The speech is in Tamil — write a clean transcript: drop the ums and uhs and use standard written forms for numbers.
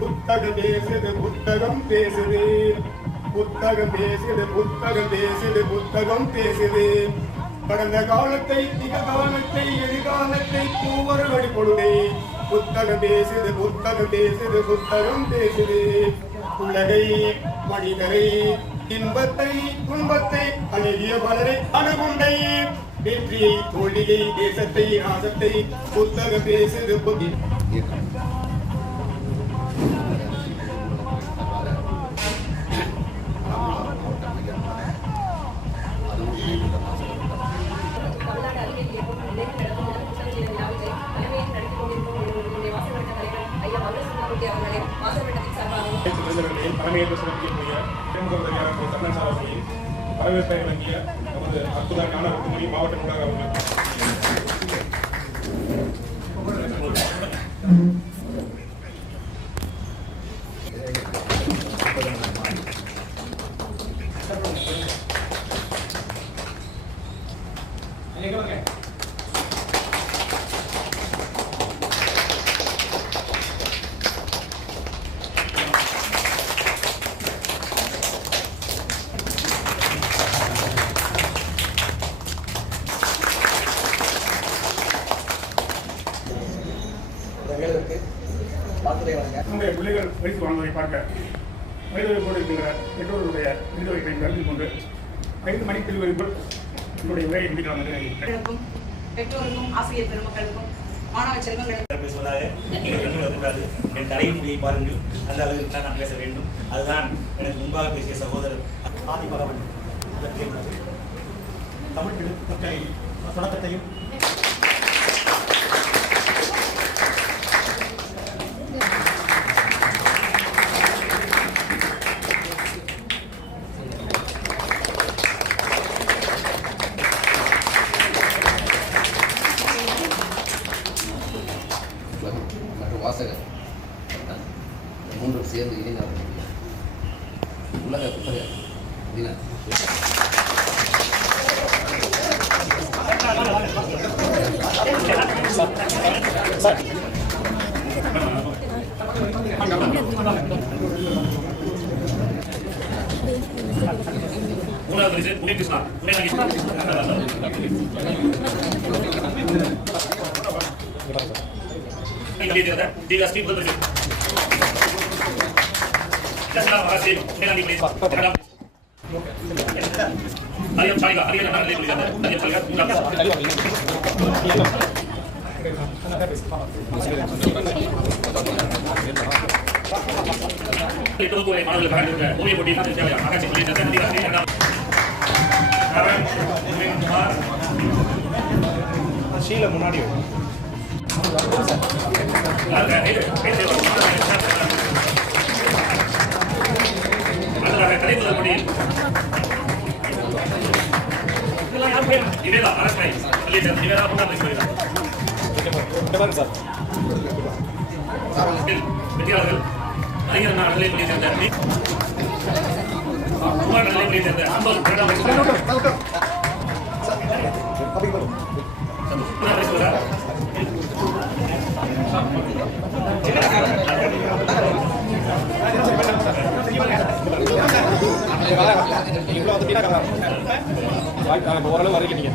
புத்தகம் பேசுது புத்தகம் பேசுது புத்தகம் பேசுது புத்தகம் பேசுது புத்தகம் பேசுது கடந்த காலத்தை நிகழ்காலத்தை எதிர்காலத்தை பூவரு வழிபடுதே புத்தகம் பேசுது புத்தகம் பேசுது புத்தகம் பேசுது உலகை மனிதரை இன்பத்தை துன்பத்தை அழகிய பலரை அணுகுண்டை வெற்றியை தோல்வியை தேசத்தை நாசத்தை புத்தகம் பேசுது புத்தி தலைமையேற்று சிறப்பிக்கக்கூடிய வரவேற்பை வழங்கிய நமது அற்புத ஞான குமரி மாவட்ட நூலக நம்முடைய பிள்ளைகள் பரிசு வாங்குவதை பார்க்க வயது போடு இருக்கின்ற பெற்றோர்களுடைய விருதுகளை கருத்தில் கொண்டு 5 மணிக்கு என்னுடைய உரையை முடிக்கலாம். பெற்றோருக்கும் ஆசிரியர் பெருமக்களுக்கும் மாணவ செல்வங்களுக்கு பேசுவதாக என் தலையின் மொழியை பாருங்கள், அந்த அளவிற்கு நான் பேச வேண்டும். அதுதான் எனக்கு முன்பாக பேசிய சகோதரர் ஆதி பகவன் தமிழ் மக்களை தொடக்கத்தையும் வாசகர் மூன்றும் சேர்ந்து இணைந்த உலக புத்தக தின ஷீல முன்னாடி வெற்றியாளர்கள் அறிஞர் நலநிலையத்தை சேர்ந்த நலநிலையத்தை சேர்ந்த ஓரளவு வரைக்கும் நீங்க